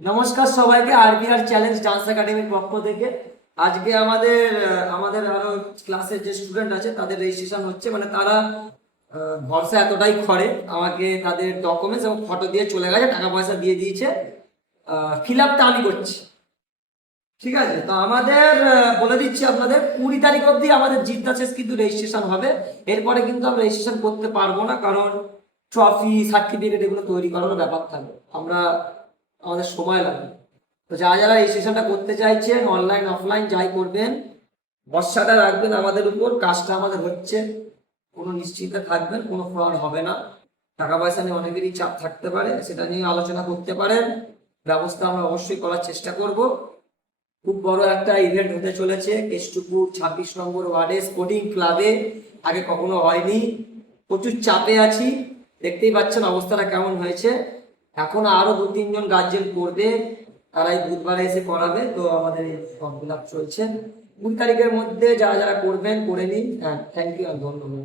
নমস্কার সবাইকে, RBR challenge dance একাডেমির পক্ষ থেকে। আজকে আমাদের আরো ক্লাসের যে স্টুডেন্ট আছে তাদের রেজিস্ট্রেশন হচ্ছে। মানে তারা ভরসা এতটাই করে আমাকে, তাদের ডকুমেন্টস এবং ফটো দিয়ে চলে গেছে, টাকা পয়সা দিয়ে দিয়েছে। ফিল আপটা আমি করছি, ঠিক আছে? তো আমাদের বলে দিচ্ছি আপনাদের 20 তারিখ অবধি আমাদের জিদ্দা শেষ কিন্তু রেজিস্ট্রেশন হবে। এরপরে কিন্তু আমরা রেজিস্ট্রেশন করতে পারবো না, কারণ ট্রফি সার্টিফিকেট এগুলো তৈরি করার ব্যাপার থাকবে, আমাদের সময় লাগবে। তো যারা যারা রেজিস্ট্রেশনটা করতে চাইছেন, অনলাইন অফলাইন যাই করবেন, ভরসাটা রাখবেন আমাদের উপর। কাজটা আমাদের হচ্ছে, কোনো নিশ্চিন্তে থাকবেন, কোনো ফ্রড হবে না। টাকা পয়সা নিয়ে অনেকেরই চাপ থাকতে পারে, সেটা নিয়ে আলোচনা করতে পারেন। ব্যবস্থা আমরা অবশ্যই করার চেষ্টা করব। খুব বড় একটা ইভেন্ট হতে চলেছে কেষ্টপুর 26 নম্বর ওয়ার্ডে স্পোর্টিং ক্লাবে, আগে কখনো হয়নি। প্রচুর চাপে আছি, দেখতেই পাচ্ছেন অবস্থাটা কেমন হয়েছে। এখন আরো 2-3 জন গার্জেন করবে, তারাই বুধবারে এসে করাবে। তো আমাদের ফর্ম ফিল আপ চলছে। 20 তারিখের মধ্যে যারা যারা করবেন করে নিন। হ্যাঁ, থ্যাংক ইউ আর ধন্যবাদ।